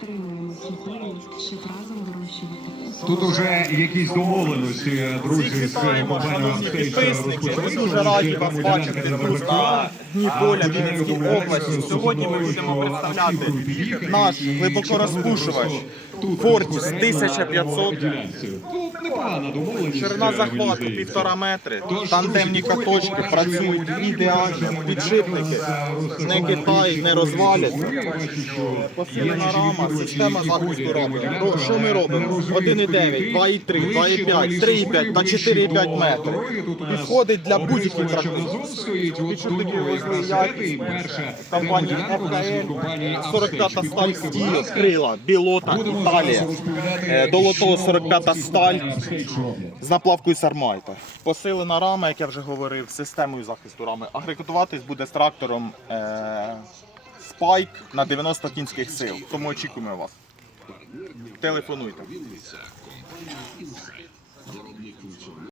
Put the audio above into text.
підтримуємо вирощувати. Тут уже якісь домовленості, друзі, з компанією підписники, ми дуже раді вас бачити тут на дні поля Вінницькій області. Сьогодні ми будемо представляти наш глибокорозпушувач Фортіс 1500. на ділянці. Тут непогана домовленість. Ширина захвату півтора метри, тандемні каточки працюють ідеально, підшипники не Китай, не розваляться. Посилена рама, система захисту робить. Про що ми робимо? 1,9, 2,3, 2,5, 3,5 та 4,5 метрів. Підходить для будь-яких тракторів. Підшипники везли як компанії ФКЛ, 45 сталь стіл, крила, білота, Італія. Е, Долото 45 сталь з наплавкою Сармайта. Посилена рама, як я вже говорив, системою захисту рами. Агрегатуватись буде з трактором е, Spike на 90 кінських сил. Тому очікуємо вас. Телефонуйте.